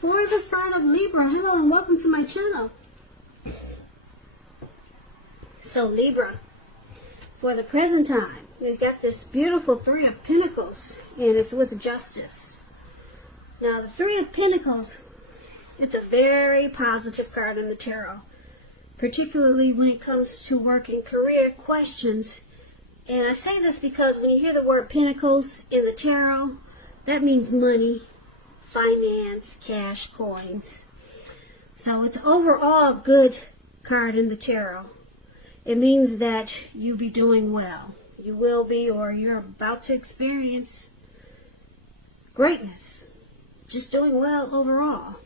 For the sign of Libra, hello and welcome to my channel. So Libra, for the present time, we've got this beautiful Three of Pentacles, and it's with justice. Now the Three of Pentacles, it's a very positive card in the tarot, particularly when it comes to work and career questions. And I say this because when you hear the word Pentacles in the tarot, that means money, finance, cash, coins. So it's overall a good card in the tarot. It means that you'll be doing well. You will be, or you're about to experience greatness. Just doing well overall.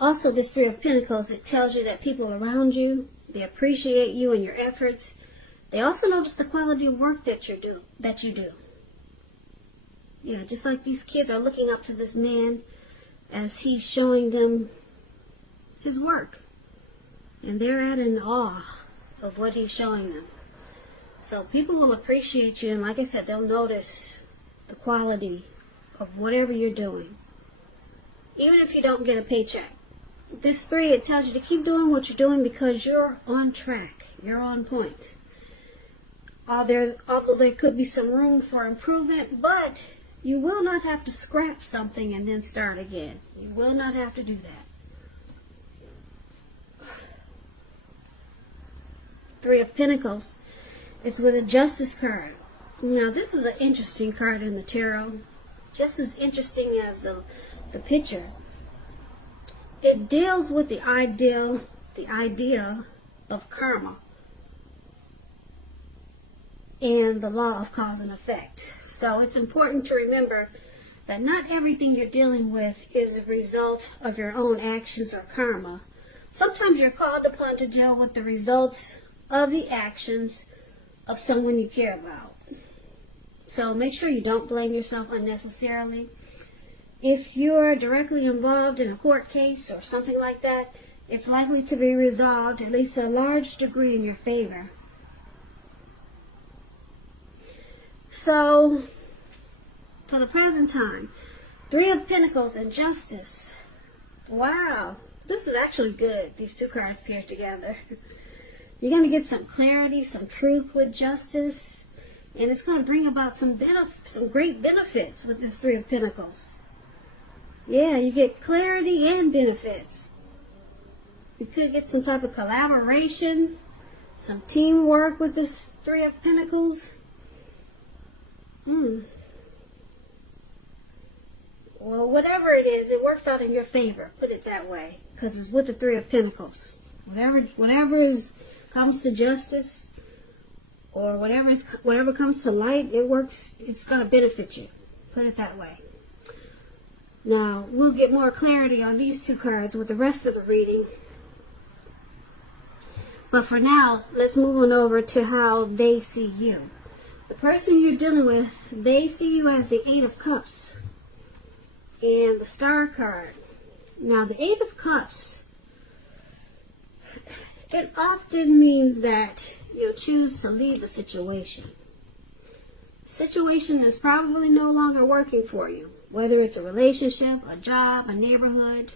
Also, this Three of Pentacles, it tells you that people around you, they appreciate you and your efforts. They also notice the quality of work that you do. Yeah, just like these kids are looking up to this man as he's showing them his work. And they're at an awe of what he's showing them. So people will appreciate you, and like I said, they'll notice the quality of whatever you're doing. Even if you don't get a paycheck. This three, it tells you to keep doing what you're doing because you're on track. You're on point. Although there could be some room for improvement, but you will not have to scrap something and then start again. You will not have to do that. Three of Pentacles. It's with a Justice card. Now, this is an interesting card in the tarot. Just as interesting as the picture. It deals with the idea of karma and the law of cause and effect. So it's important to remember that not everything you're dealing with is a result of your own actions or karma. Sometimes you're called upon to deal with the results of the actions of someone you care about. So make sure you don't blame yourself unnecessarily. If you're directly involved in a court case or something like that, it's likely to be resolved, at least to a large degree, in your favor. So, for the present time, Three of Pentacles and Justice. Wow, this is actually good. These two cards paired together. You're going to get some clarity, some truth with Justice, and it's going to bring about some great benefits with this Three of Pentacles. Yeah, you get clarity and benefits. You could get some type of collaboration, some teamwork with this Three of Pentacles. Well, whatever it is, it works out in your favor. Put it that way, because it's with the Three of Pentacles. Whatever comes to justice, or whatever comes to light, it works. It's going to benefit you. Put it that way. Now, we'll get more clarity on these two cards with the rest of the reading. But for now, let's move on over to how they see you. The person you're dealing with, they see you as the Eight of Cups and the Star card. Now, the Eight of Cups, it often means that you'll choose to leave the situation. The situation is probably no longer working for you. Whether it's a relationship, a job, a neighborhood.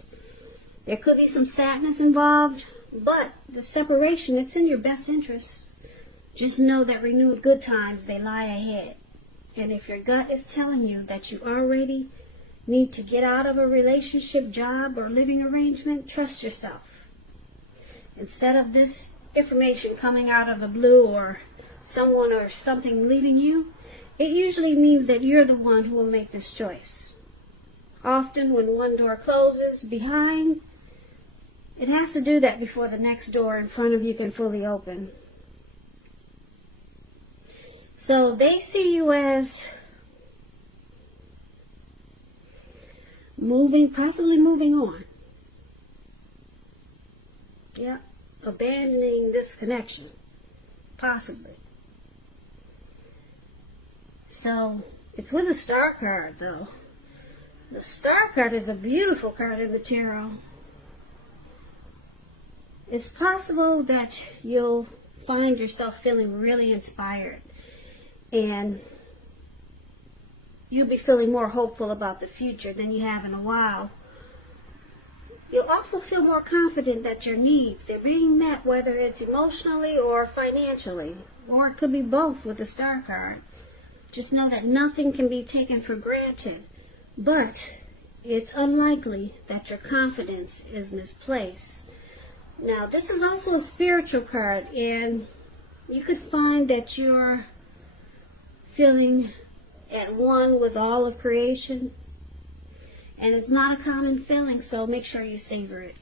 There could be some sadness involved, but the separation, it's in your best interest. Just know that renewed good times, they lie ahead. And if your gut is telling you that you already need to get out of a relationship, job, or living arrangement, trust yourself. Instead of this information coming out of the blue or someone or something leaving you, it usually means that you're the one who will make this choice. Often when one door closes behind, it has to do that before the next door in front of you can fully open. So they see you as possibly moving on. Yeah, abandoning this connection. Possibly. So, it's with the Star card, though. The Star card is a beautiful card in the tarot. It's possible that you'll find yourself feeling really inspired and you'll be feeling more hopeful about the future than you have in a while. You'll also feel more confident that your needs, they're being met, whether it's emotionally or financially, or it could be both with the Star card. Just know that nothing can be taken for granted, but it's unlikely that your confidence is misplaced. Now, this is also a spiritual card, and you could find that you're feeling at one with all of creation. And it's not a common feeling, so make sure you savor it.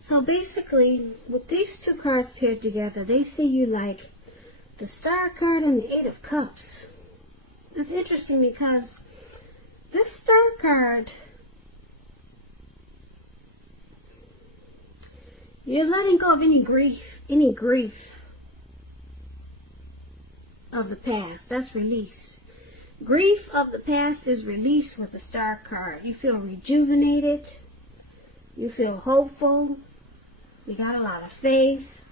So basically, with these two cards paired together, they see you like the Star card and the Eight of Cups. It's interesting because this Star card, you're letting go of any grief of the past. That's release. Grief of the past is released with the Star card. You feel rejuvenated. You feel hopeful. You got a lot of faith.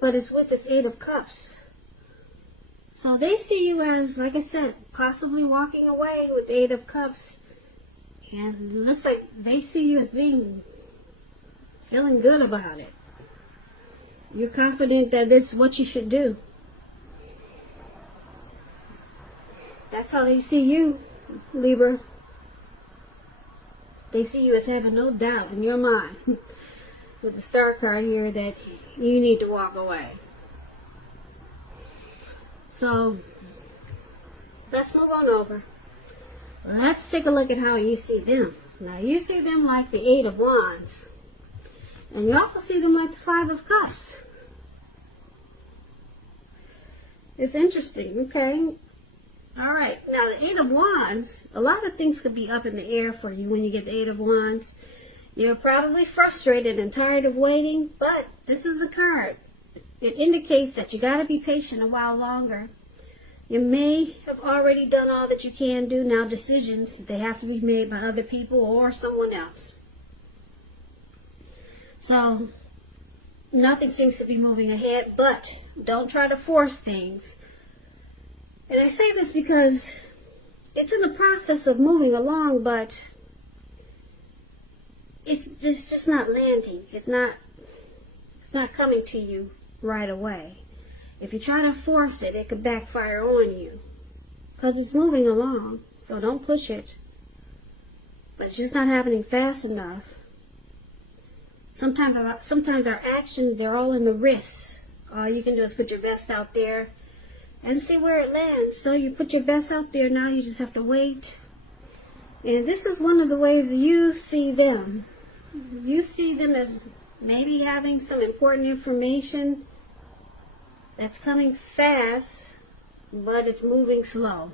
But it's with this Eight of Cups. So they see you as, like I said, possibly walking away with the Eight of Cups. And it looks like they see you as feeling good about it. You're confident that it's what you should do. That's how they see you, Libra. They see you as having no doubt in your mind with the Star card here that you need to walk away. So, let's move on over. Let's take a look at how you see them. Now, you see them like the Eight of Wands. And you also see them like the Five of Cups. It's interesting, okay? Alright, now the Eight of Wands, a lot of things could be up in the air for you when you get the Eight of Wands. You're probably frustrated and tired of waiting, but this is a card. It indicates that you got to be patient a while longer. You may have already done all that you can do. Now decisions, they have to be made by other people or someone else. So, nothing seems to be moving ahead, but don't try to force things. And I say this because it's in the process of moving along, but it's just not landing. It's not coming to you right away. If you try to force it, it could backfire on you. Because it's moving along, so don't push it. But it's just not happening fast enough. Sometimes our actions, they're all in the wrists. All you can do is put your best out there and see where it lands. So you put your best out there, now you just have to wait. And this is one of the ways you see them. You see them as maybe having some important information that's coming fast, but it's moving slow.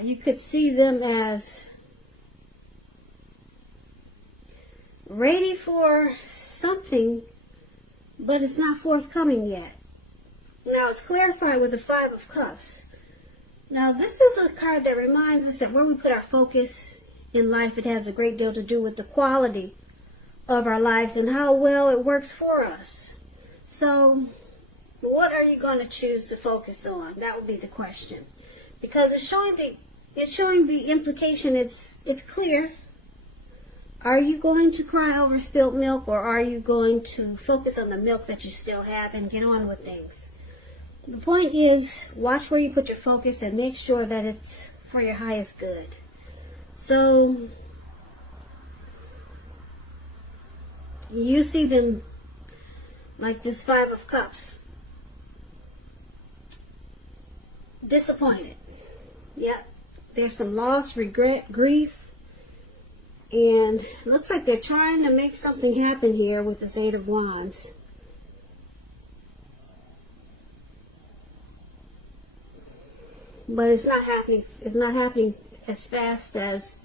You could see them as ready for something, but it's not forthcoming yet. Now it's clarified with the Five of Cups. Now this is a card that reminds us that where we put our focus in life, it has a great deal to do with the quality of our lives and how well it works for us. So, what are you going to choose to focus on? That would be the question. Because it's showing the implication, it's clear. Are you going to cry over spilled milk, or are you going to focus on the milk that you still have and get on with things? The point is, watch where you put your focus and make sure that it's for your highest good. So, you see them like this Five of Cups. Disappointed. Yep. There's some loss, regret, grief. And it looks like they're trying to make something happen here with this Eight of Wands. But it's not happening. It's not happening as fast as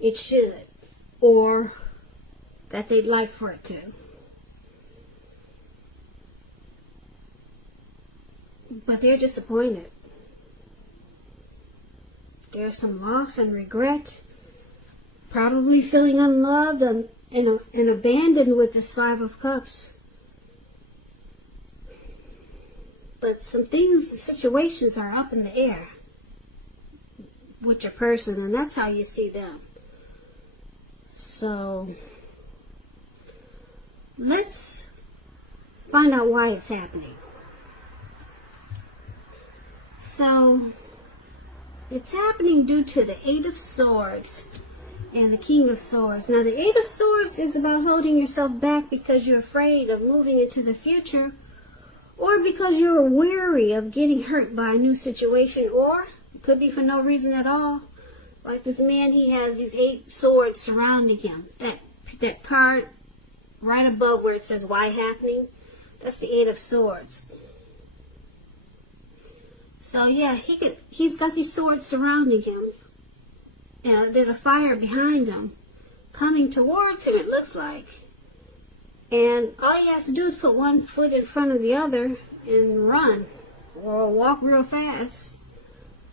it should, or that they'd like for it to. But they're disappointed. There's some loss and regret. Probably feeling unloved and abandoned with this Five of Cups. But some things, situations are up in the air with your person, and that's how you see them. So, let's find out why it's happening. So, it's happening due to the Eight of Swords and the King of Swords. Now, the Eight of Swords is about holding yourself back because you're afraid of moving into the future, or because you're weary of getting hurt by a new situation, or it could be for no reason at all. Like this man, he has these 8 swords surrounding him. That card right above where it says why happening, that's the 8 of Swords. So yeah, he's got these swords surrounding him. There's a fire behind him, coming towards him, it looks like. And all he has to do is put one foot in front of the other and run, or walk real fast.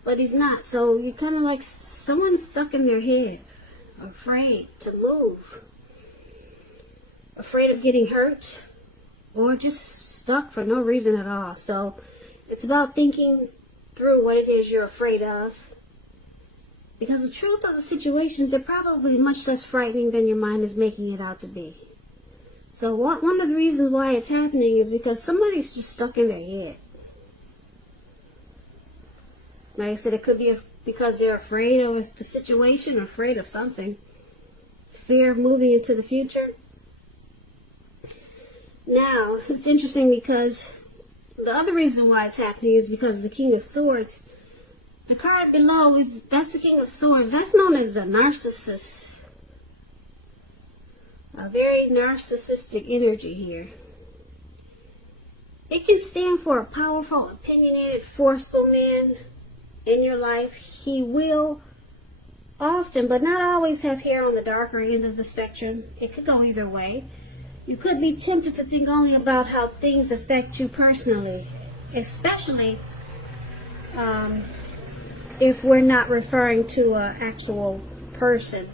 But he's not. So you're kind of like someone stuck in their head, afraid to move, afraid of getting hurt, or just stuck for no reason at all. So it's about thinking through what it is you're afraid of. Because the truth of the situations are probably much less frightening than your mind is making it out to be. So one of the reasons why it's happening is because somebody's just stuck in their head. Like I said, it could be because they're afraid of the situation or afraid of something. Fear of moving into the future. Now, it's interesting because the other reason why it's happening is because of the King of Swords. The card below, that's the King of Swords. That's known as the narcissist. A very narcissistic energy here. It can stand for a powerful, opinionated, forceful man in your life. He will often, but not always, have hair on the darker end of the spectrum. It could go either way. You could be tempted to think only about how things affect you personally, especially if we're not referring to an actual person.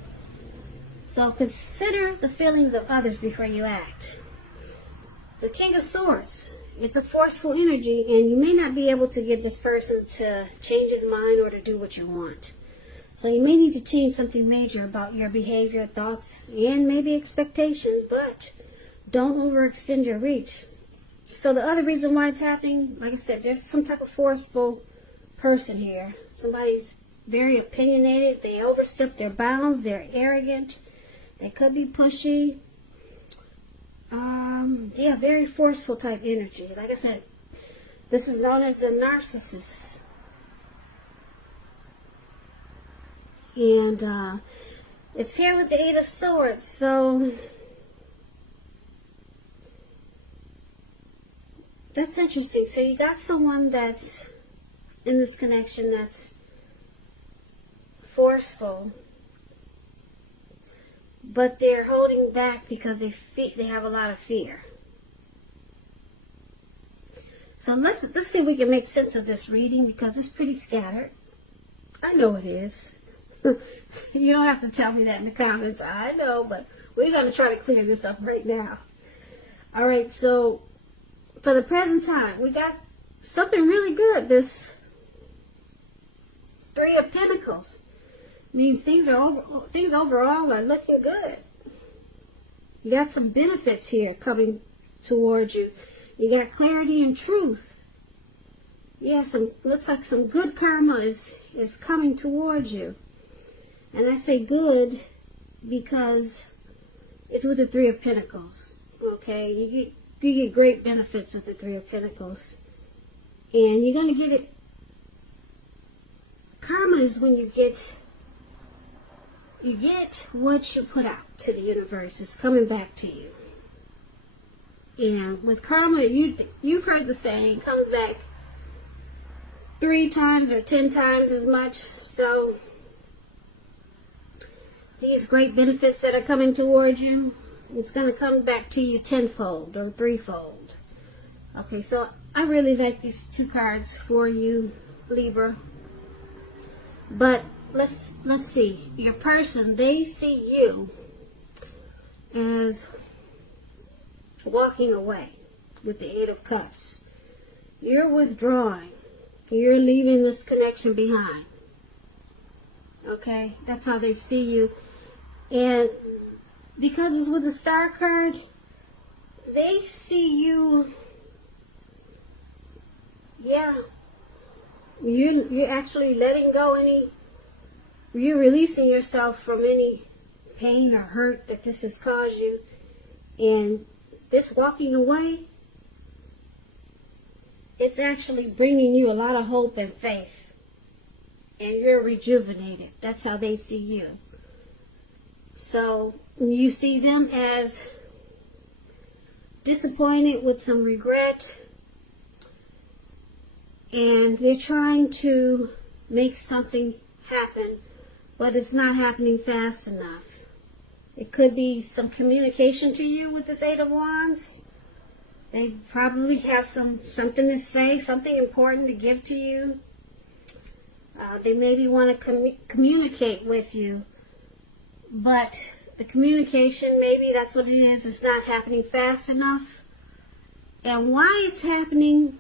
So consider the feelings of others before you act. The King of Swords, it's a forceful energy, and you may not be able to get this person to change his mind or to do what you want. So you may need to change something major about your behavior, thoughts, and maybe expectations, but don't overextend your reach. So the other reason why it's happening, like I said, there's some type of forceful person here. Somebody's very opinionated. They overstep their bounds. They're arrogant. They could be pushy. Yeah, very forceful type energy. Like I said, this is known as a narcissist. And it's paired with the Eight of Swords. So that's interesting. So you got someone that's in this connection that's forceful, but they're holding back because they have a lot of fear. So let's see if we can make sense of this reading, because it's pretty scattered. I know it is. You don't have to tell me that in the comments. I know, but we're going to try to clear this up right now. All right, so for the present time, we got something really good. This Three of Pentacles means things overall are looking good. You got some benefits here coming towards you. You got clarity and truth. Yeah, looks like some good karma is coming towards you. And I say good because it's with the Three of Pentacles. Okay, you get great benefits with the Three of Pentacles. And you're going to get it. Karma is when you get what you put out to the universe. It's coming back to you. And with karma, you've heard the saying, it comes back 3 times or 10 times as much. So these great benefits that are coming towards you, it's going to come back to you tenfold or threefold. Okay, so I really like these 2 cards for you, Libra. But let's see. Your person, they see you as walking away with the Eight of Cups. You're withdrawing. You're leaving this connection behind. Okay? That's how they see you. And because it's with the Star card, they see you, yeah, you're actually letting go you're releasing yourself from any pain or hurt that this has caused you. And this walking away, it's actually bringing you a lot of hope and faith. And you're rejuvenated. That's how they see you. So you see them as disappointed with some regret. And they're trying to make something happen, but it's not happening fast enough. It could be some communication to you with this Eight of Wands. They probably have something to say, something important to give to you. They maybe want to communicate with you, but the communication, maybe that's what it is, it's not happening fast enough. And why it's happening,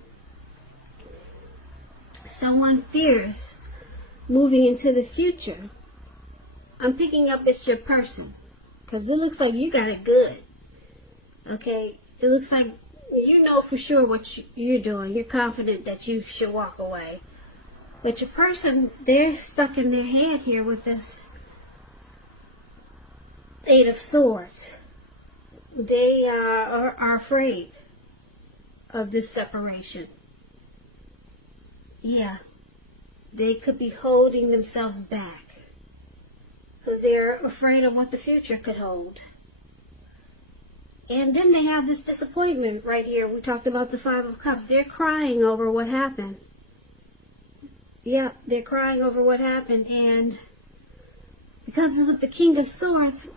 someone fears moving into the future. I'm picking up it's your person, because it looks like you got it good. Okay, it looks like you know for sure what you're doing. You're confident that you should walk away. But your person, they're stuck in their head here with this Eight of Swords. They are afraid of this separation. Yeah, they could be holding themselves back because they're afraid of what the future could hold. And then they have this disappointment right here. We talked about the Five of Cups. They're crying over what happened. Yeah, they're crying over what happened. And because of the King of Swords,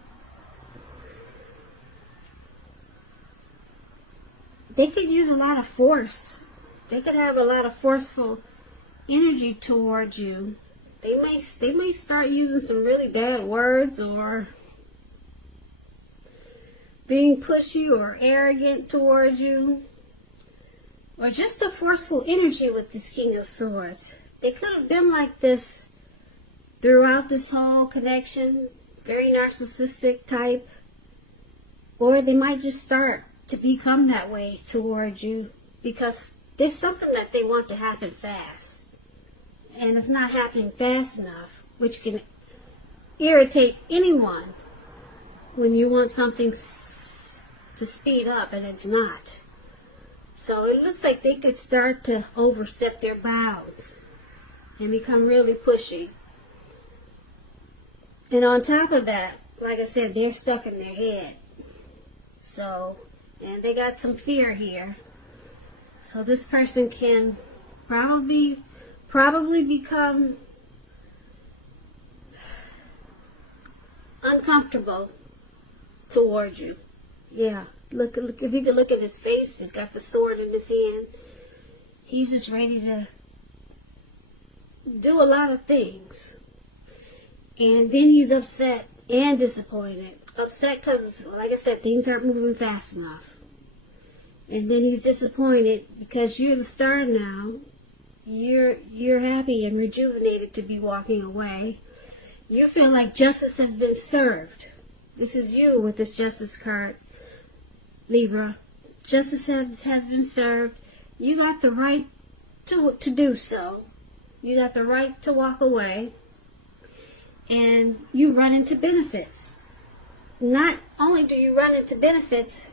they could use a lot of force. They could have a lot of forceful energy towards you. They may start using some really bad words, or being pushy or arrogant towards you, or just a forceful energy with this King of Swords. They could have been like this throughout this whole connection, very narcissistic type, or they might just start to become that way towards you because there's something that they want to happen fast, and it's not happening fast enough, which can irritate anyone when you want something to speed up and it's not. So it looks like they could start to overstep their bounds and become really pushy. And on top of that, like I said, they're stuck in their head. So, and they got some fear here. So this person can probably become uncomfortable towards you. Yeah, look, if you can look at his face, he's got the sword in his hand. He's just ready to do a lot of things. And then he's upset and disappointed. Upset because, like I said, things aren't moving fast enough. And then he's disappointed because you're the star now. You're happy and rejuvenated to be walking away. You feel like justice has been served. This is you with this justice card, Libra. Justice has been served. You got the right to do so. You got the right to walk away. And you run into benefits. Not only do you run into benefits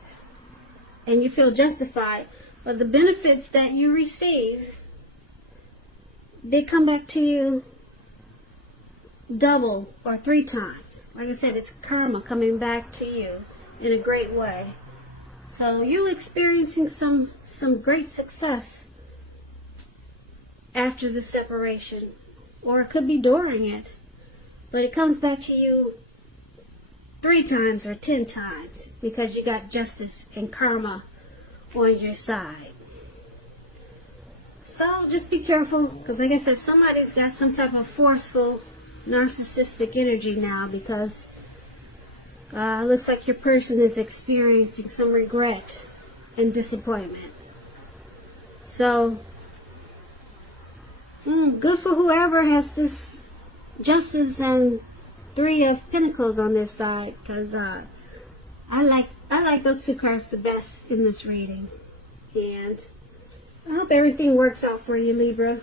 and you feel justified, but the benefits that you receive, they come back to you double or 3 times. Like I said, it's karma coming back to you in a great way. So you're experiencing some great success after the separation, or it could be during it, but it comes back to you 3 times or 10 times because you got justice and karma on your side. So just be careful, because like I said, somebody's got some type of forceful narcissistic energy now, because looks like your person is experiencing some regret and disappointment. So, good for whoever has this Justice and Three of Pentacles on their side, because I like those two cards the best in this reading. And I hope everything works out for you, Libra.